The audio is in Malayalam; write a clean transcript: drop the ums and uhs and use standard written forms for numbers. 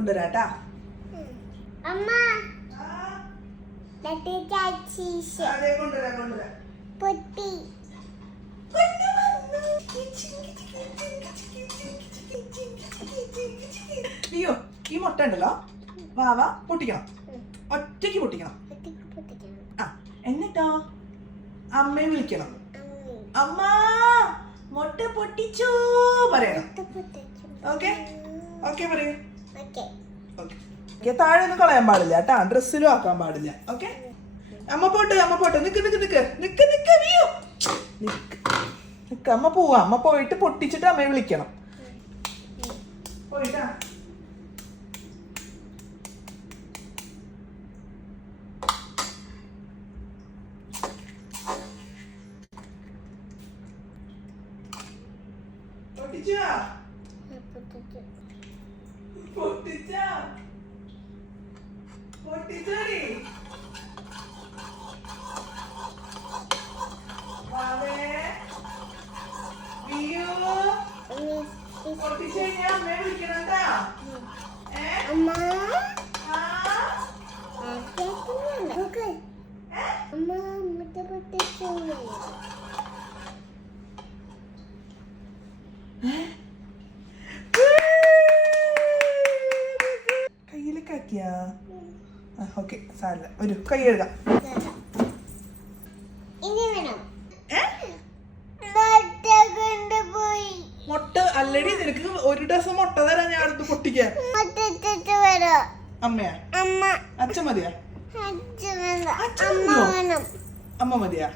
കൊണ്ടുവരാട്ടാ. അമ്മ പൊട്ടി അയ്യോ, ഈ മുട്ട ഉണ്ടല്ലോ വാവ പൊട്ടിക്കണം, ഒറ്റയ്ക്ക് പൊട്ടിക്കണം. ആ എന്നിട്ടോ അമ്മയെ വിളിക്കണം. അമ്മ മുട്ട പൊട്ടിച്ചു പറയണം. ഓക്കെ ഓക്കെ പറയൂ. താഴെ ഒന്നും കളയാൻ പാടില്ല കേട്ടാ, ഡ്രസ്സിലും ആക്കാൻ പാടില്ല. ഓക്കെ അമ്മ പോട്ടെ, അമ്മ പോട്ടെ. നിക്ക് നിക്ക് നിക്ക് നിക്ക് നിക്ക് വീയോ നിക്ക്. അമ്മ പോവാ, അമ്മ പോയിട്ട് പൊട്ടിച്ചിട്ട് അമ്മയെ വിളിക്കണം. പോയിട്ടാ. പൊട്ടിച്ചാ പൊട്ടിച്ചാ പൊട്ടിച്ചോടി. പൊട്ടിച്ചു കഴിഞ്ഞാൽ അമ്മയെ വിളിക്കണട്ടാ. അമ്മ മുട്ട പൊട്ടിച്ചു. കയ്യിലേക്ക് ആക്കിയാ ഓക്കെ സാരല്ല. ഒരു കൈ എഴുതാം. മുട്ട അല്ലടി, നിനക്ക് ഒരു ഡസം മുട്ട തരാൻ ഞാൻ അടുത്ത് പൊട്ടിക്കാൻ. അമ്മയാ അച്ഛൻ മതിയാ? അമ്മ മതിയാ?